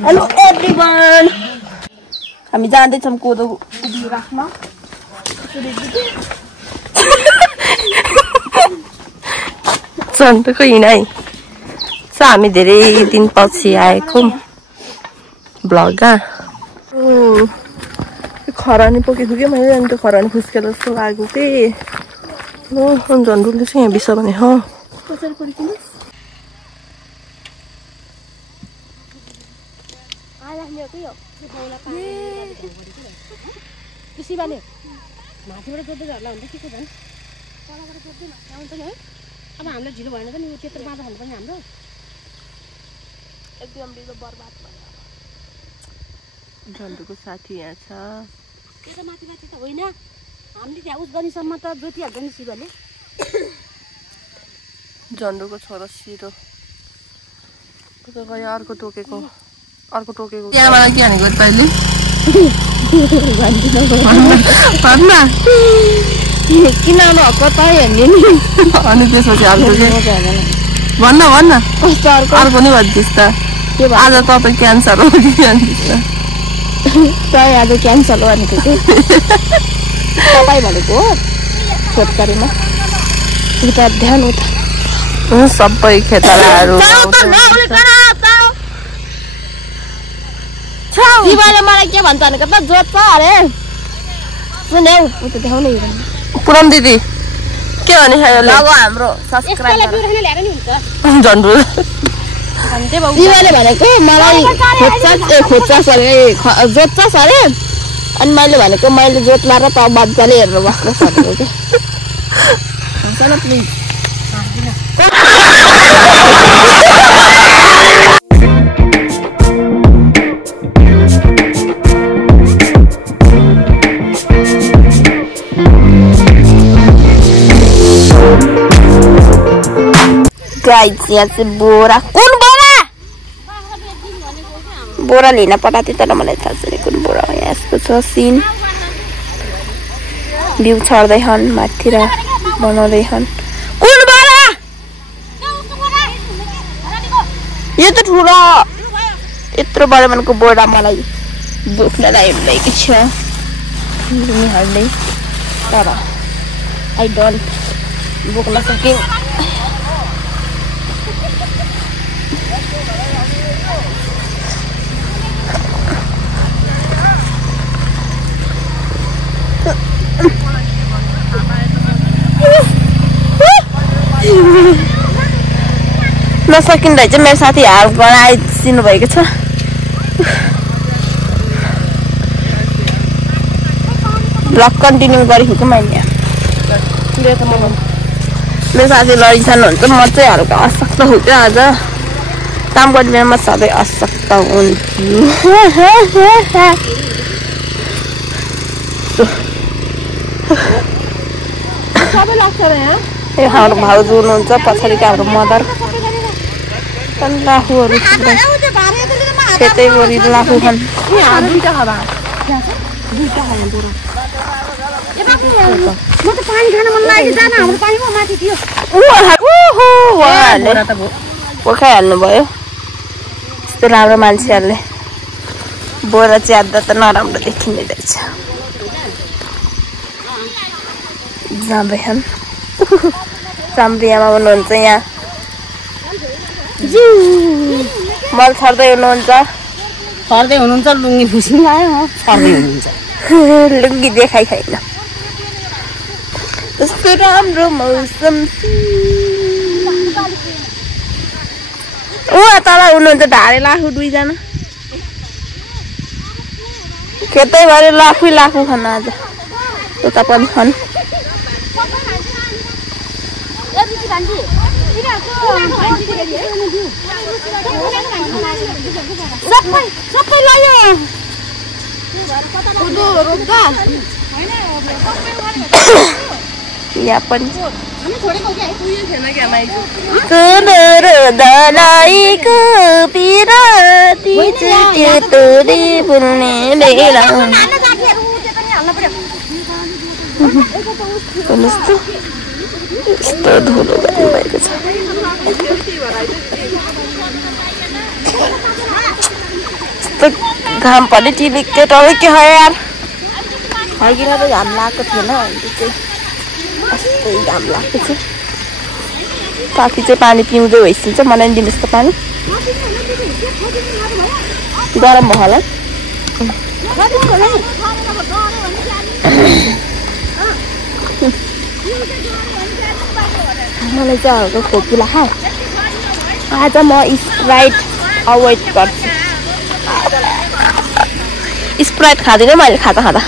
Hello everyone, हामी जाँदैछौँ कोदो उभियो राख्न। सन्तोको हिँडाइ हामी धेरै दिनपछि आएको भ्लगमा। खरानी पोकेको कि मैले, अनि त्यो खरानी खुस्केर जस्तो लाग्यो कि झन्डुले चाहिँ यहाँ बिस भने हो। अब हामीलाई ढिलो भएन त नि त्यत्रो बाँधा हाल्नुपर्ने हाम्रो एकदम बिलो बर्बाद भयो। झन्डुको साथी यहाँ छ। त्यो त माथि माथि त होइन, हामीले त्यहाँ उस गर्नेसम्म त जोतिहाल्छ नि शिवले। झन्डुको छोरो सिरो गयो, अर्को टोकेको त्यहाँ मलाई के हानेको तैँले? किन हक्क पाएँ हेर्ने नि। अनि त्यसपछि अर्को भन्न अर्को नि भनिदिस् त। आज तपाईँ क्यान्सर हो कि भनिदिस् त। तपाईँ आज क्यान्सर हो भनेको कि तपाईँ भनेको हो छोटकरीमा उता ध्यान उता सबै खेतालाहरू शिवले मलाई के भन्छ भनेको त जोत्छ अरे। सुन्यौ उता देखाउने पुरम दिदी के भने लगो हाम्रो सब्स्क्राइबर झन्डु शिवले भनेको मलाई खोज्छस् अरे जोत्छस् अरे, अनि मैले भनेको मैले जोत्ला र त मजाले हेरेर बस्छस् भनेको कि प्लिज। गाइस यहाँ चाहिँ बोरा, कुन बोरा लिन पठाएको थियो तर मलाई थाहा छैन कुन बोरा हो। यस्तो छ सिन, बिउ छर्दैछन् माथितिर बनाउँदैछन्। कुन बोरा? यो त ठुलो यत्रो बडाको बोरा मलाई बोक्नलाई हिँड्दैकी छ हिँड्दै, तर आई डोन्ट बोक्न सकेँ। नसकिँदै चाहिँ मेरो साथी हाल बनाइदिनु भएको छ। ब्लग कन्टिन्यू गरेको कि मैले। मेरो साथी लडिछानुहुन्छ, म चाहिँ हल्का असक्त हुन्छु। आज काम गर्ने बेलामा सधैँ असक्त हुन्छु। सबै लाग्छ र यहाँ। हाम्रो भाउजू हुनुहुन्छ, पछाडिको हाम्रो मदर, लाखुहरू खेतैभरि लाखु छन्। पोखाइहाल्नु भयो। यस्तो राम्रो मान्छेहरूले बोरा च्याद्दा त नराम्रो देखिने रहेछ। जाँदैछन् साम्रियामा हुनुहुन्छ, यहाँ मल छर्दै हुनुहुन्छ। लुङ्गी फुस्नु आयो छर्दै हुनुहुन्छ। लुङ्गी देखाइ छैन। कस्तो राम्रो मौसम। तल हुनुहुन्छ ढाडे लाखु दुईजना, खेतैभरि लाखु खान आज उता पनि छन्। सबै लायो यहाँ पनि दलाइको पिराती त्यो तोरी फुल्ने बेला यस्तो धुलो गर्नुभएको छ। कस्तो घाम पर्ने टिलिक्के टलिक्के है यार फर्किन त घाम लागेको थिएन अहिले चाहिँ कस्तै घाम लागेको छ साथी चाहिँ पानी पिउँदै भइसक्छ मलाई नि दिनुहोस् त पानी गरम भयो होला मलाई चाहिँ हल्का खोकी लाग्यो आज म स्प्राइट अभोइड गर्छु स्प्राइट खाँदिनँ मैले खाजा खाँदा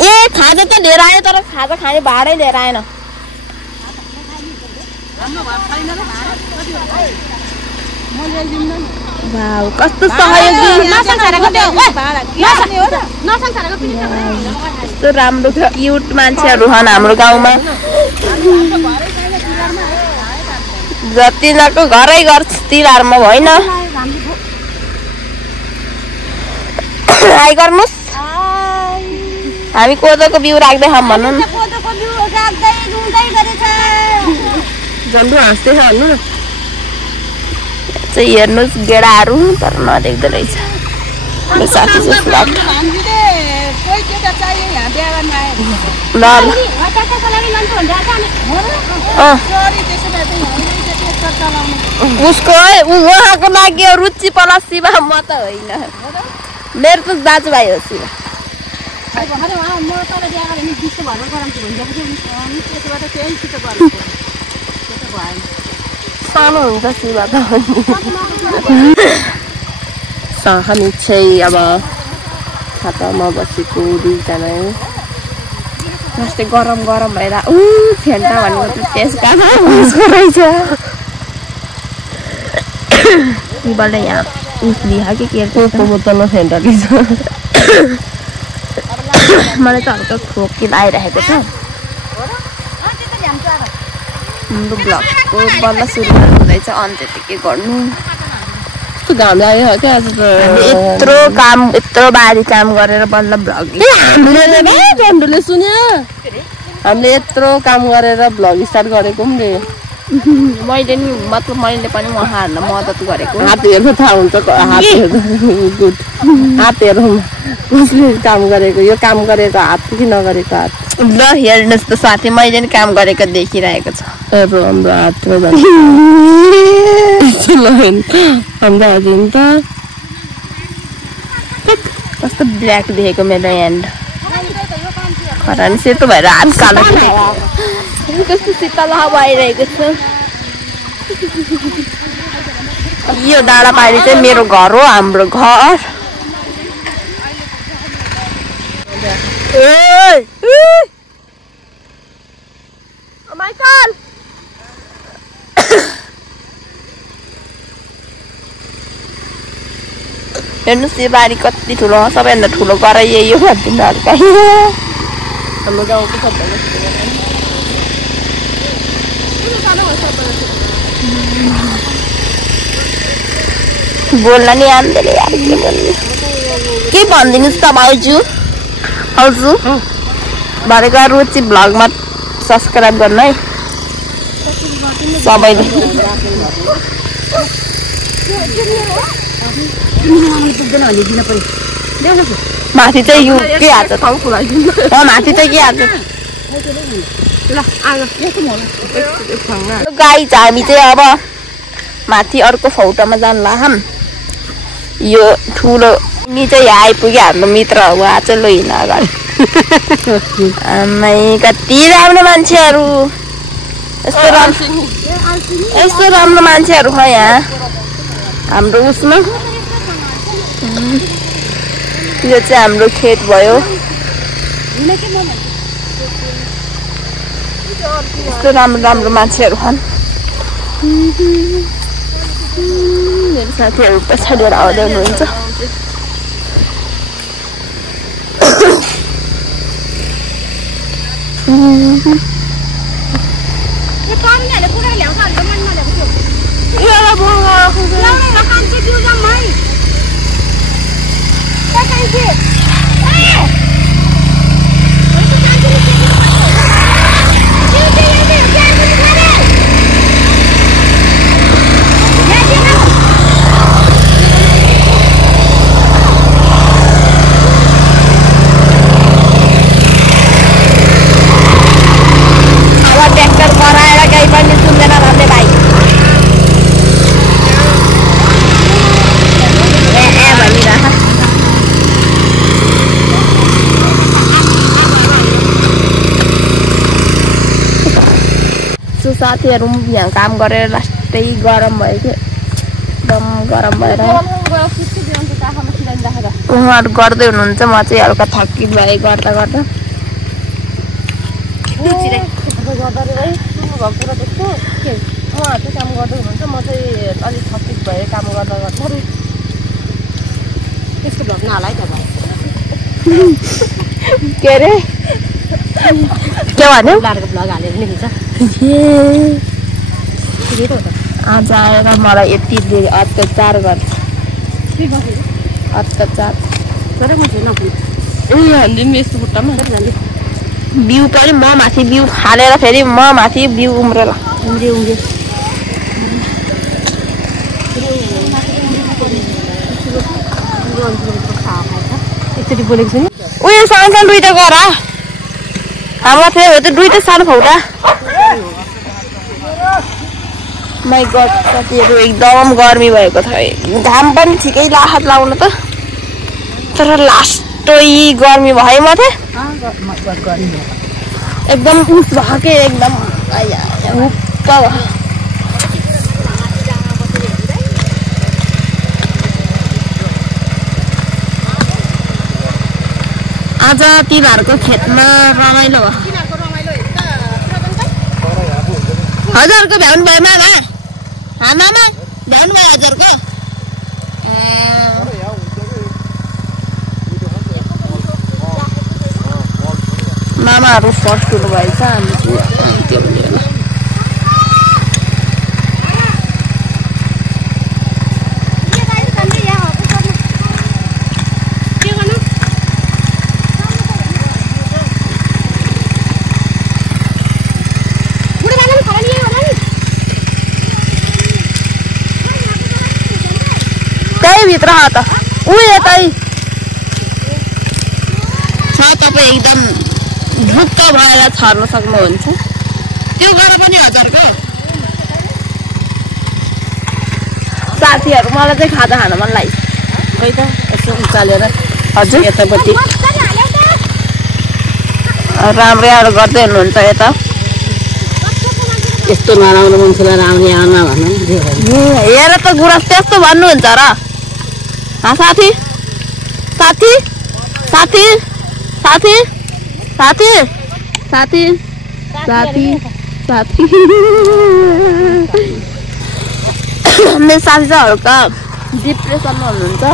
ए खाजा त लिएर आयो तर खाजा खाने भाडै लिएर आएन वाउ कस्तो सहयोगी कस्तो राम्रो क्युट मान्छेहरू छन् हाम्रो गाउँमा जतिजनाको घरै घर तिहारमा होइन आइ गर्नुहोस् हामी कोदोको बिउ राख्दै खाऊँ भन्नु न झन्डु हाँस्दै छ भन्नु न चाहिँ हेर्नुहोस् गेडाहरू तर नदेख्दो रहेछ साथी जस्तो लाग्छ ल उसको उहाँको लागि रुचि प्लस शिवा म त होइन मेरो त दाजुभाइ हो शिवा सानो हुन्छ शिवा त हामी चाहिँ अब छातामा बसेको दुईजना जस्तै गरम गरम भएर फेन्टा भनेको त त्यसको रहेछ बल्ल यहाँ उस लिहा कि के बोतलमा फेन्टा रहेछ मलाई त हल्का खोकी आइरहेको छ हाम्रो ब्लगको बल्ल सुरु हुँदैछ अन्त्य त के गर्नु कस्तो घाम लाग्यो क्या आज त यत्रो बारी काम गरेर बल्ल ब्लग झन्डुले सुन्यो हामीले यत्रो काम गरेर ब्लग स्टार्ट गरेको पनि मैले नि मतलब मैले पनि उहाँहरूलाई मद्दत गरेको हात हेर्नु थाहा हुन्छ हात गुड हात हेरौँ कसले काम गरेको यो काम गरेको हात कि नगरेको हात ल हेर्नुहोस् त साथी मैले नि काम गरेको देखिरहेको छ हाम्रो हातमा हाम्रो हजुर त कस्तो ब्ल्याक देखेको मेरो ह्यान्ड खरानी सेतो भएर हात कालो कस्तो शीतल हावा आइरहेको छ यो डाँडापारी चाहिँ मेरो घर हो हाम्रो घर हेर्नुहोस् यो बारी कति ठुलो हो सबैभन्दा ठुलो गराइ यही हो भनिदिनु हल्का हाम्रो गाउँको सबैभन्दा बोल्न नि आउँदैन यार के बोल्ने के भनिदिनुहोस् त भाउजू हजुर भनेको रुचि भ्लगमा सब्सक्राइब गर्नु है सबैले माथि चाहिँ यो के हाल्छ माथि चाहिँ के हाल्छ गाई हामी चाहिँ अब माथि अर्को फौटामा जानु लाम यो ठुलो नि चाहिँ यहाँ आइपुग्यो हाम्रो मित्र उहाँ चाहिँ लो हिँड्न अगाडि आमै कति राम्रो मान्छेहरू यस्तो राम्रो मान्छेहरू छ यहाँ हाम्रो उसमा यो चाहिँ हाम्रो खेत भयो यस्तो राम्रो राम्रो मान्छेहरू छन् मेरो साथीहरू पछाडिबाट आउँदै हुनुहुन्छ साथीहरू यहाँ काम गरेर लास्टै गरम भयो कि एकदम गरम भएर उहाँहरू गर्दै हुनुहुन्छ म चाहिँ हल्का थकित भएँ गर्दा गर्दा उहाँहरू चाहिँ काम गर्दै हुनुहुन्छ म चाहिँ अलिक थकित भएँ काम गर्दा गर्दा त्यसको भ्लग नहालाइ त भयो के अरे के भन्यो लाडको भ्लग हालेर नि हुन्छ आज आएर मलाई यति अत्याचार गर्छ अत्याचार तर म चाहिँ नपुग्नु हालिदिउँ यस्तो खुट्टामा बिउ पनि म माथि बिउ हालेर फेरि म माथि बिउ उम्रेला उम्रियो एकचोटि बोलेको छु नि उयो सानो सानो दुइटा गर हाम्रो थियो त्यो दुइटा सानो फौटा माइ गड साथीहरू एकदम गर्मी भएको छ घाम पनि ठिकै राहत लाउनु त तर लास्टै गर्मी भयो माथि एकदम उस भयो के एकदम हुक्क भयो आज तिनीहरूको खेतमा रमाइलो भयो हजुरको भ्याउनु भयो मामा मामा भ्याउनु भयो हजुरको मामाहरू फर्स्ट हुनुभएछ हामी त्यो भित्र त उयो यतै छ तपाईँ एकदम ढुक्क भएर छर्न सक्नुहुन्छ त्यो गरेर पनि हजुरको साथीहरू मलाई चाहिँ खाजा खान मन लाग्यो खै त यसो उचालेर हजुर यतापट्टि राम्रै गर्दै हुनुहुन्छ यता यस्तो नराम्रो मान्छेलाई राम्रै आउन भन्नु हेर त गुराँस त्यस्तो भन्नुहुन्छ र साथी साथी साथी साथी साथी साथी साथी साथी मेरो साथी चाहिँ हल्का डिप्रेसनमा हुनुहुन्छ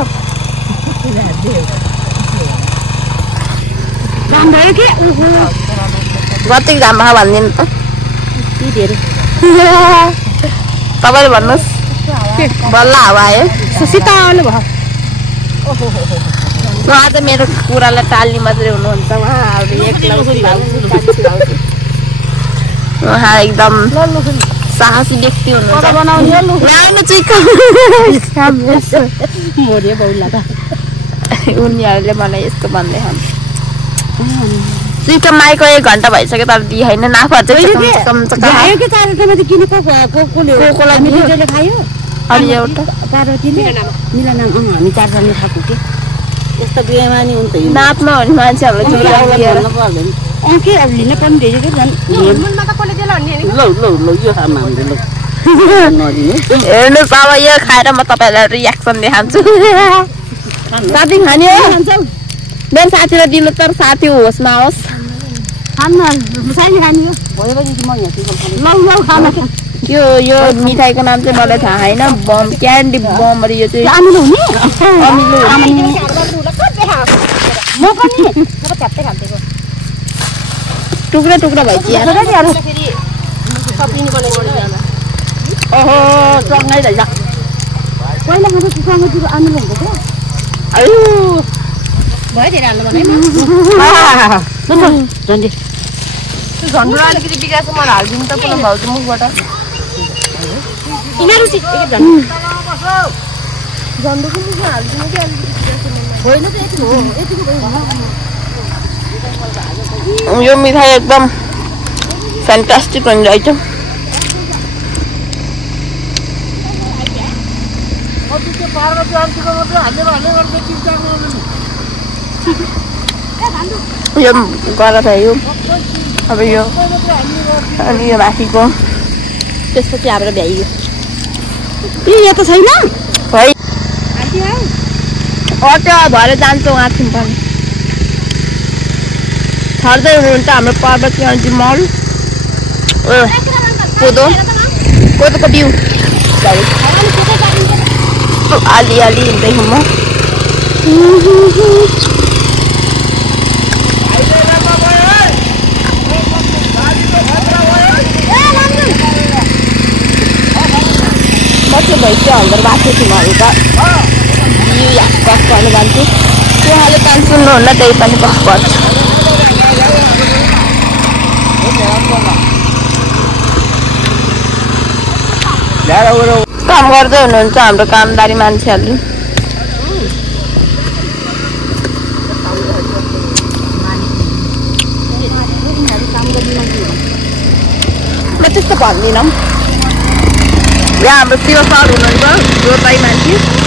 कति घाम भनिदिनु त तपाईँले भन्नुहोस् बल्ल हावा आयो शीतल भयो उहाँ त मेरो कुरालाई टाल्ने मात्रै हुनुहुन्छ उहाँ एकदम साहसी व्यक्ति हुनुहुन्छ उनीहरूले मलाई यस्तो भन्दै चिकन माइको 1 घन्टा भइसक्यो तर दिए होइन नाफा चाहिँ अनि एउटा पार्वतीले मिला नाम हामी 4 जनाले खाएको के यस्तो बिहेमा नि हुन्छ नाप्न हो नि मान्छेहरूलाई के अब लिन पनि धेरै के झन् ल यो खामा हामीले ल हेर्नुहोस् अब यो खाएर म तपाईँलाई रियाक्सन देखाउँछु साथी खाने हो मेरो साथीलाई दिनु तर साथी होसमा आओस् यो मिठाईको नाम चाहिँ मलाई थाहा छैन बम क्यान्डी बम यो चाहिँ टुक्रा टुक्रा भइदियो ओहो सँगै रहेछ पहिला खाँदा सँगैतिर आउनु भएको थियो भयो धेरै हाल्नु भने झन्डु अलिकति बिगाएको मलाई हालिदिनु त पुनः भाउजू मुखबाट झन्डुको मुखमा हालिदिनु कि अलिकति यो मिठाई एकदम फ्यान्टास्टिक हुन्छ आइटम यो गरा भयो अब यो अनि यो माथिको त्यसपछि हाम्रो भ्याइयो ए यहाँ त छैन है त्यो भएर जान्छौँ आँखिम पनि छर्दै हुनुहुन्छ हाम्रो पर्वतीय आन्टी मल कोदोको बिउ अलि हिँड्दैछु म चाहिँ भइसक्यो हल्दर बाँच्छु छु हल्का बिउ या कस गर्नु जान्छु उहाँले कान सुन्नुहुन्न त्यही पनि कस गर्छु काम गर्दै हुनुहुन्छ हाम्रो कामदारी मान्छेहरूले म त्यस्तो भन्दिनँ यहाँ हाम्रो शिव सर हुनुहुन्छ जोताई मान्छे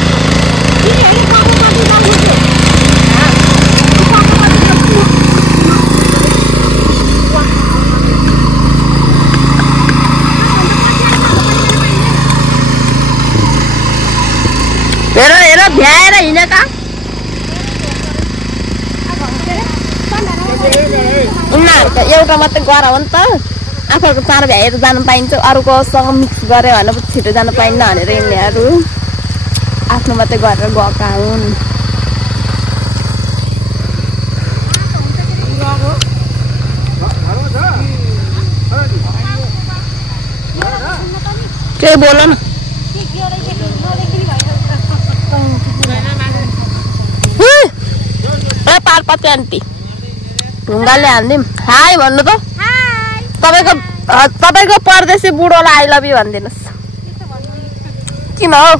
हेर भ्याएर हिँडेका उनीहरूको एउटा मात्रै गर हो नि त आफूहरूको चार भ्याएर जानु पाइन्छ अरूकोसँग मिक्स गऱ्यो भने छिटो जानु पाइन्न भनेर यिनीहरू आफ्नो मात्रै गरेर गएका हुन् केही बोल न पारपति आन्टी ढुङ्गाले हानिदिउँ हाई भन्नु त तपाईँको परदेशी बुढोलाई आई लभ यु भनिदिनुहोस् किन हौ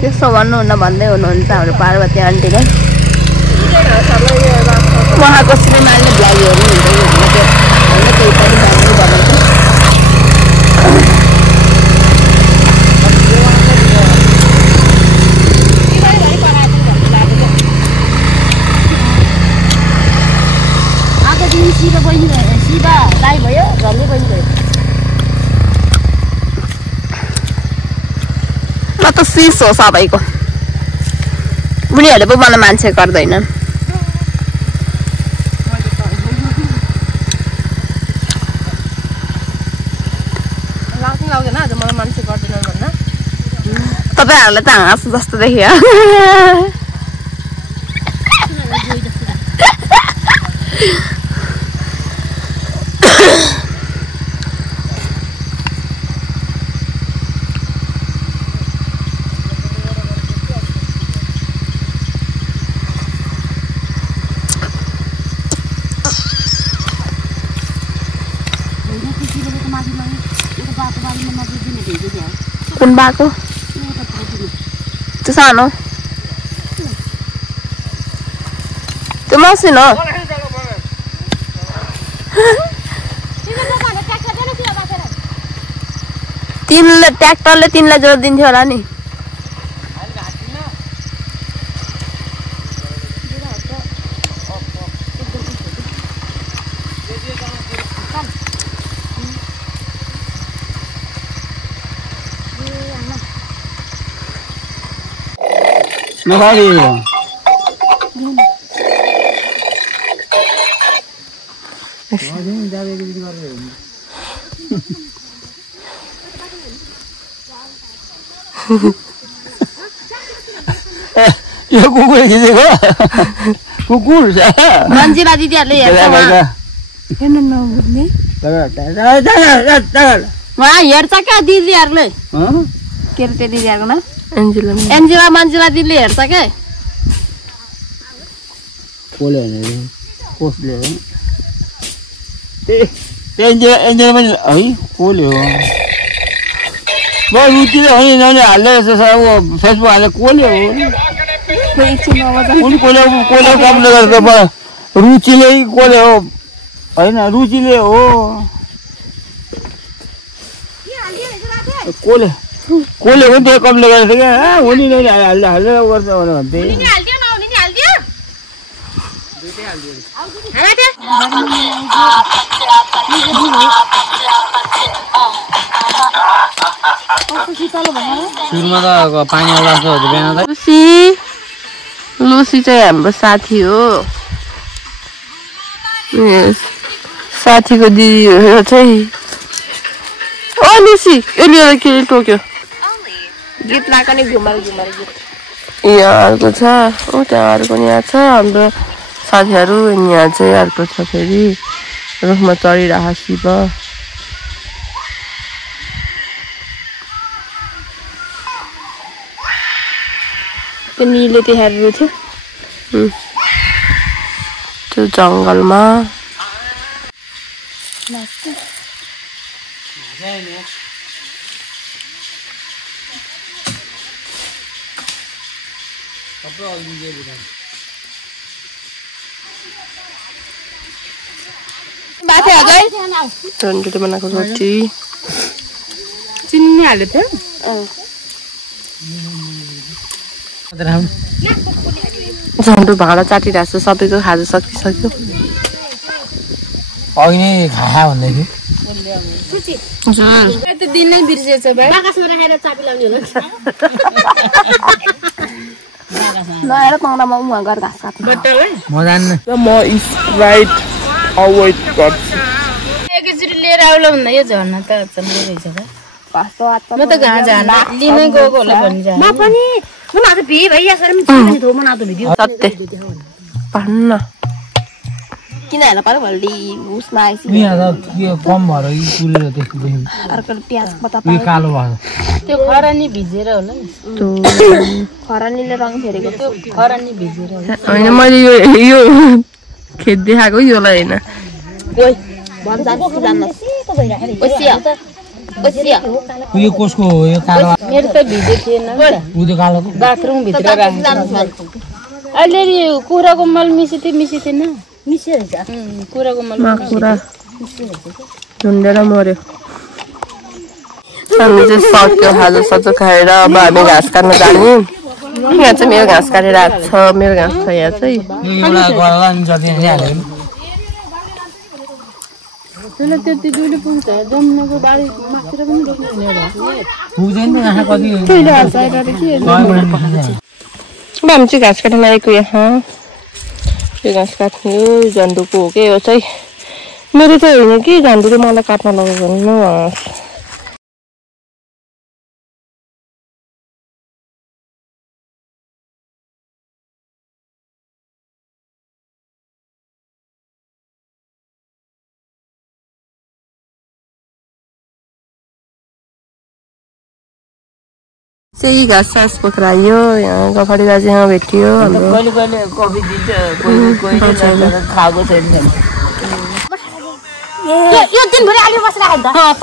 त्यसो भन्नुहुन्न भन्दै हुनुहुन्छ हाम्रो पार्वती आन्टीले उहाँको श्रीमानले भ्लगहरू हुँदै केही पनि जान्नु भनेको सिधा दाइ भयो झल्लै बहिनी भयो म त सिस हो सबैको उनीहरूले पो मलाई मान्छे गर्दैनन् लाग्दैन आज मलाई मान्छे गर्दैनन् भन्न तपाईँहरूलाई त हाँस जस्तो देखियो कुन बाको त्यो सानो त्यो मसिनो तिनले ट्र्याक्टरले तिनलाई जोड दिन्थ्यो होला नि नखाली यो कुकुर खिचेको कुकुर मन्जिला दिदीहरूले हेर्छ उहाँ हेर्छ क्या दिदीहरूले के अरे त्यो दिदीहरूको नाम एन्जिला मन्जिला दिदीले हेर्छ क्या कसले एन्जिला पनि है कसले हो म रुचिले हो नि हाल्दै फेसबुक हाल्दा कसले हो कसले कामले गर्दा रुचिले कसले हो होइन रुचिले हो कसले हो नि त्यो कमले गरेको थियो क्या हो नि हाल्दा हाल्दै गर्छ भन्थे सुरुमा त पानी आउँदा जस्तो हो बिहान त। लुसी चाहिँ हाम्रो साथी हो। साथीको दिदी हो चाहिँ। ओ लुसी यसले के टोक्यो? गीत लाएको नि घुमर घुमर गीत। यहाँ अर्को छ। ओ त्यहाँ अर्को यहाँ छ हाम्रो साथीहरू। यहाँ चाहिँ अर्को छ फेरि रुखमा चढिरहेको शिव। त्यो निले देखाएको थियो त्यो जङ्गलमा। बाथे अझै झन्डुले बनाएको रोटी। चिनी हाल्यो थियो। झन्डु भाँडा चाटिरहेको छ। सबैको खाजा सकिसक्यो। अघि नै खाया भन्दै थियो। त्यो दिन नै बिर्सेछ भाइ। बाकसमा राखेर चापी लाउने होला। नआएर पाउनामा उहाँ घर घाँस काट्छ। म जान्न। म स्प्राइट अवोइड गर्छु। एकैचोटि लिएर आउला भन्दा यो झर्ना त अचम्मै रहेछ त। म त घाँ झर्ना लिनै गएको होला भनिन्छ। म पनि आज भे भइया सर म चिकन धो बनाउँदा भिडियो। सत्य भन्न किन हेर्न पर्यो भोलि उसमा आइसि। यहाँ त के कम भएर कुलेर त्यस्तो देख्यो। अर्को प्याज पत्ता यो कालो भयो। त्यो खरानी भिजेर होला नि। खरानीले रङ फेरेको। त्यो खरानी भिजेर होला। होइन मैले यो खेत देखाएको योलाई होइन। ओइ भन्छ जान्न। ओसिया ओसिया यो कसको हो यो कालो? मेरो त भिजे थिएन नि त। उयो कालो बाथरुम भित्र राख्छ। अहिले यो कुराको मल मिसिथेन। मिसिरहेछ। कुराको मल कुरा झुन्डेर मर्यो। हामी चाहिँ सक्यो खाजा सबै खाएर। अब हामी घाँस काट्न जाने। यहाँ चाहिँ मेरो घाँस काटेर आएको छ। मेरो घाँस छ यहाँ चाहिँ। एउटा गरला नि जति नै हाल्यो नि। त्यसले त्यति दुईले पुग्छ। जम्मेको बारी माथतिर पनि रोप्नु हुने होला। पुग्दैन नि यहाँ कति। त्यहीले हसाएर के हामी चाहिँ घाँस काट्न आएको यहाँ। यो घाँस काट्ने हो। झन्डुको हो कि यो चाहिँ। मेरो चाहिँ होइन कि झन्डुले मलाई काट्न लगेको भन्नु। चाहिँ घाँस सास पक्रायो। यहाँ गफाडी बाजेसँग भेटियो हाम्रो। कहिले कहिले कफी दिन्छ कोही खाएको छैन। यो दिनभरि आलु बसेर खान्छ।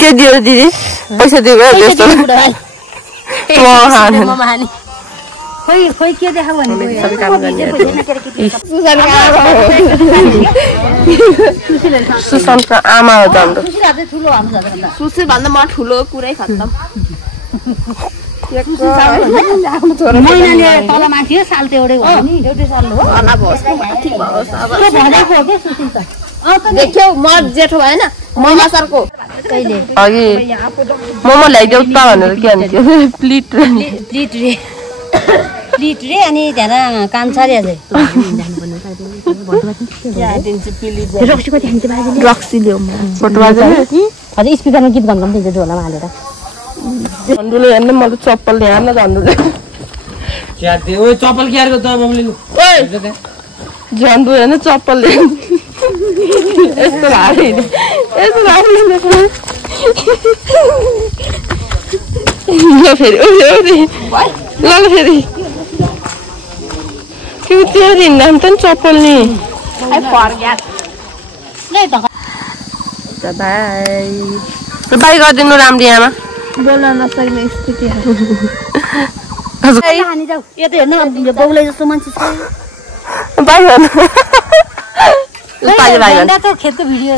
के दियो दिदी? पैसा दियो त्यस्तो खोइ के देखाउ भने सुशान्तको आमा हो झन्डु। सुशी भन्दा म ठुलो कुरै खत्तम। महिनाले तल माथि साल त एउटै हो नि। एउटै साल हो। देख्यौ म जेठो भएन ममा सरको कहिले अघि मोमो ल्याइदेऊ त भनेर के भन्थ्यो? प्लिट रे अनि त्यहाँ काम छ रे अझै। रक्सी कति खान्छ बाजे? रक्सी ल्याऊ फोटो बाजे। अझै स्पिकरमा गीत गाउनु पनि दिन्छ ढोलामा हालेर। झन्डुले हेर्नु म त चप्पल ल्याएन झन्डुले। ओए चप्पल क्यारको त बमले। ओए झन्डु हेर्नु चप्पल ल्याउ। यस्तो हाले यस्तो हाले ल फेरि ल फेरि के त्यो दिन नाम त चप्पल नि। बाई बाई गरिदिनु राम्रो आमा। बोल्न नसक्ने स्थिति। हानी जाऊ। यो त हेर्नु बौले जस्तो मान्छे छ। बाई भन्नु। खेतको भिडियो